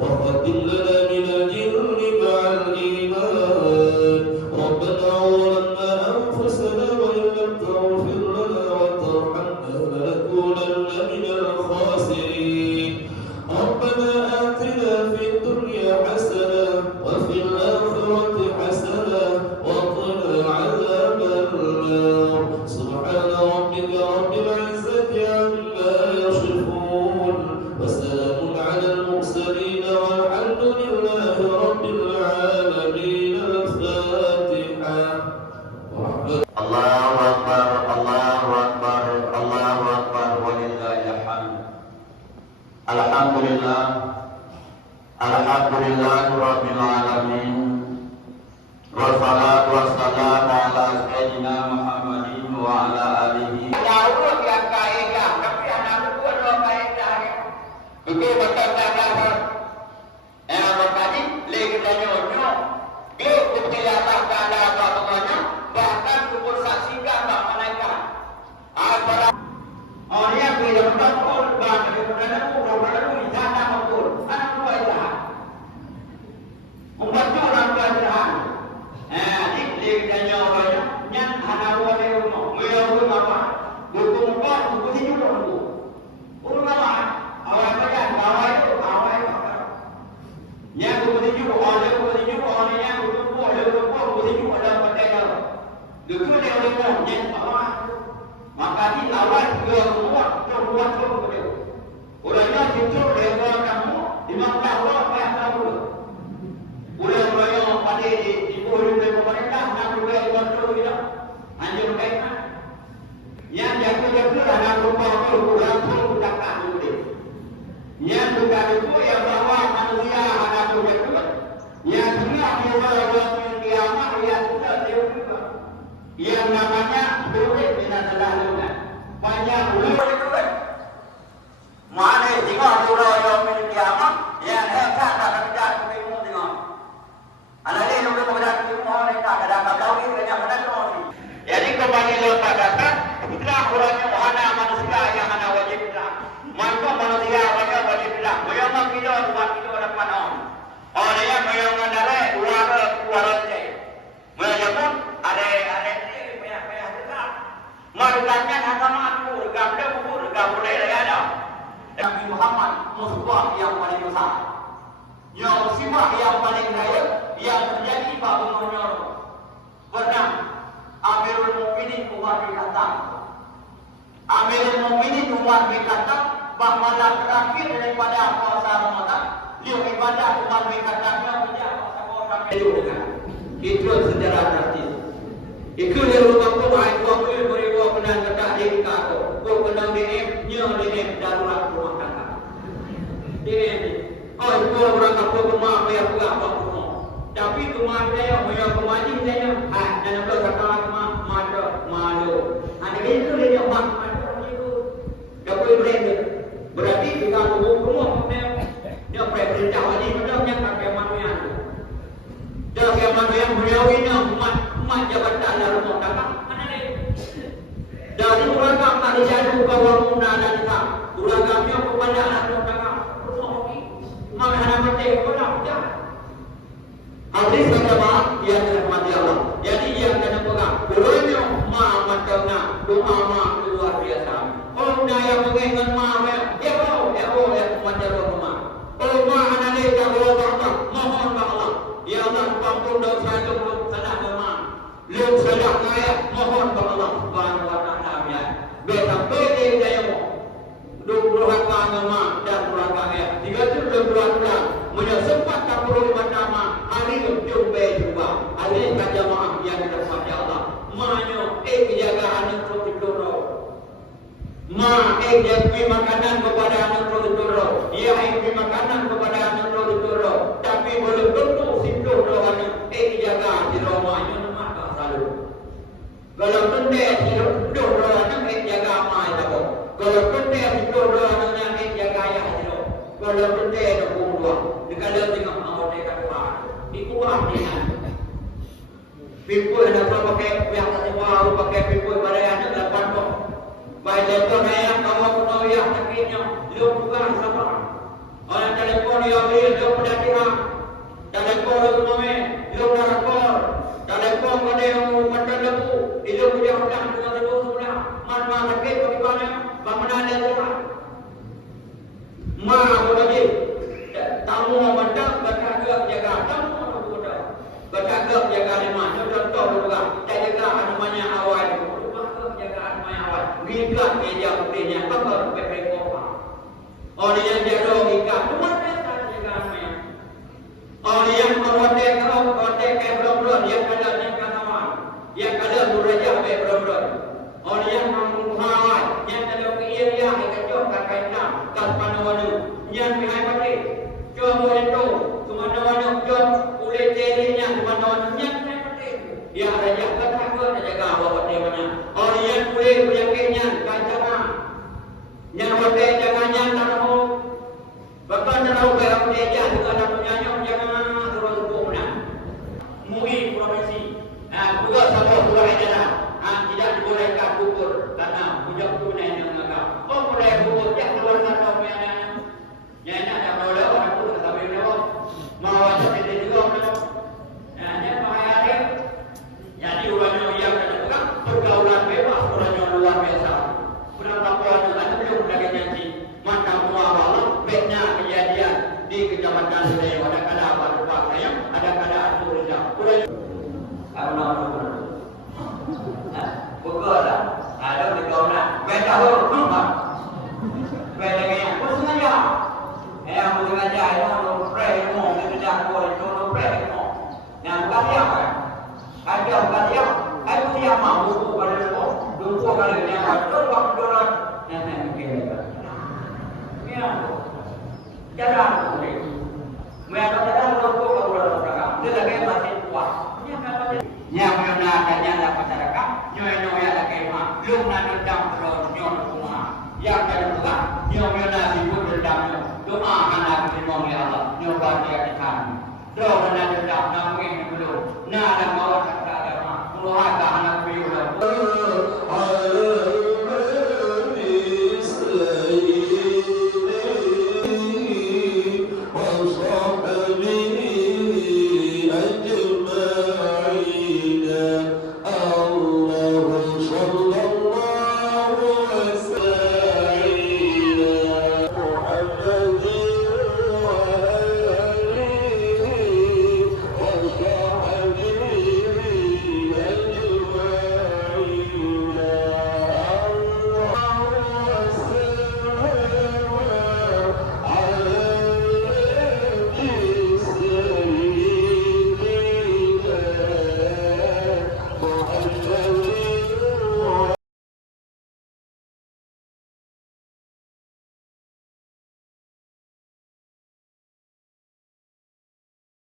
وختم لنا من الجن مع الإيمان ربنا ظلمنا أنفسنا وإن لم تغفر لنا وترحمنا لنكونن من الخاسرين ربنا آتنا في الدنيا حسنة وفي الآخرة حسنة وقنا عذاب النار سبحان ربك رب العزة عما يصفون وسلام على المرسلين والحمد لله رب العالمين الفاتحة الله أكبر الله أكبر الله أكبر ولله الحمد الحمد لله رب العالمين والصلاة والسلام على سيدنا محمد وعلى آله. Jauh yang kaya, tapi anak berdua dua kaya itu betul betul. Yang berkali lagi tanya dia kepiawaian ada apa-apanya bahkan kubur saksikan tak malaikat. Apa orang yang tidak betul bahkan kemudian kubur jana kubur anak dua jahat. Membantu orang kerajaan. Ini tanya orangnya yang anak dua dia rumah, mereka apa? Buku kau buku ini juga buku. Buku apa? Awal kerja, awal itu. Yang buku ini juga orang yang buku ini juga ada pada dia. Buku dia orang yang awal. Maka di awal dia semua buat dia. Orangnya cucuk dia kamu di mana Allah yang tahu. Orang yang pada di bawah pemerintah nak berbuat kontrol dia. Anjur baiklah. Yang jaga-jaga anak rumah orang takkan dulu. Yang bukan itu yang bawa manusia anak jaga. Yang juga orang kiamat yang sudah juga. Yang namanya duit tidak selalunya. Banyak duit. Mana jika orang yang kiamat yang hebat akan menjadi tengok. Anak ini untuk kemudian semua mereka ada tahu ini banyak mana ni. Jadi kembali lepas kata, itulah orangnya mana manusia yang mana wajib dah. Maka manusia wajib dah. Bayang kita dapat on. Orang yang bayang ada dua je. Bayang pun ada ni banyak dah. Marulannya agama aku, gambar ada. Nabi Muhammad musuh yang paling besar. Yang sifat yang paling kaya yang terjadi pada dunia pernah Amirul Mukminin Umar bin Khattab. Amirul Mukminin Umar bin Khattab bahawa terakhir daripada puasa Ramadan, dia ibadah Umar bin Khattabnya menjadi puasa Ramadan. Itu sejarah artis. Itu yang rumah kau beribu benar kata diri kau kenal DM darurat rumah kata. DM kau orang kau rumah bayar apa rumah. Tapi rumah dia bayar kemaji dia dan apa kata malu. Anak itu dia mak itu. Dapat brand. Berarti kita rumah dia perintah wali bedanya pakai manusia. Dia manusia beliaunya umat jabatan dalam rumah tangga. Dari uragam tadi jadu kawan muda dan tak. Uragamnya kepada anak rumah tangga. Maka anak mereka pulang jah. Hadis kata maaf dia dirahmati Allah. Jadi dia kena pegang. Bolehnya maaf tengah doa maaf luar biasa. Kalau daya mengingat maaf ya macam rumah. Kalau maaf anak dia tak boleh berapa mohon kepada Allah. Ya Allah ampun dosa itu belum sadar maaf. Belum sadar kaya mohon kepada Allah Subhanahu wa taala ya. Beta beli dia mau. Dua agama dan agama. Tiga tu dua sempat tak perlu pertama hari itu juga. Hari jamaah yang didapat Allah. Manyo jaga anak terus beri makanan kepada anak terus. Ia beri makanan kepada anak terus. Tapi belum tentu situ doanya jaga di rumahnya nama tak selalu. Kalau pendek hidup doanya jaga amal itu. Kalau pendek hidup doanya jaga ayah itu. Kalau pendek dua. Kalau tengok awak dekat luar, itu artinya. Pipul ada pakai yang tadi baru pakai pipul pada yang depan tu. Baik depan ayam kamu tahu yang akhirnya lu bukan sama. Orang telefon Yahudi dia pendakiran. Dalam kor tu nama, dia narakor. Dalam kor ada yang macam lebu, dia punya orang dengan lebu sudah. Mana sakit bagaimana? Bagaimana ada jalan? Boleh tamu macam berjaga jaga tamu boleh. Berjaga jaga lima. Contoh juga, jaga namanya awal. Jaga namanya awal. Ikat meja putihnya, apa berpekopa. Orang yang jaga ikat, cuma jaga namanya. Orang yang mengwadai kalau wadai kayak belum yang ada nama, yang ada buraya kayak belum. Orang yang menghawat, yang ada kiriya yang kacau kaitan, kaspanawanu, yang bihai pati, jom itu, semana-mana jom kulit terinya, semana-mana yang bihai pati. Dia ada jaga takut, ada jaga awak dia mana. Orang yang kulit penyakitnya, kacana, yang wadai jaganya tak tahu. Bahkan tak tahu berapa dia juga nak menyanyi jangan terus hukumnya. Mui provinsi, juga sama pula jalan. Tidak dibolehkan kubur karena bujang tunai yang menganggap. Oh boleh kubur, ya keluar kata punya yang ada boleh orang tu kata punya mau ada tidak juga orang. Yang bahaya dia. Jadi orangnya yang kata pergaulan bebas, orangnya luar biasa. Sudah laporan juga belum lagi janji. Macam awal baiknya kejadian di kecamatan Surai ada kada apa tempat saya, ada kada Surai. Apa Bukan ada di kawasan. Beda rumah. Beda yang pun sengaja. Yang pun sengaja itu orang pray mau kerja kau itu orang pray mau. Yang bukan dia kan? Ada bukan dia. Ada dia mau buku pada itu. Buku pada dia ada waktu orang. Yang mungkin. Ya. Jalan boleh. Mereka jalan buku kalau orang. Dia lagi masih kuat. Yang mana adanya dalam masyarakat, nyoy-nyoy ada kemah, belum nak dendam terus nyoy rumah. Yang kedua, nyoy nak sibuk dendam, doa anak dimong ya Allah, nyoy bahagia di kami. Doa nak dendam, nak mungkin belum, nak ada bawa kata agama, keluarga anak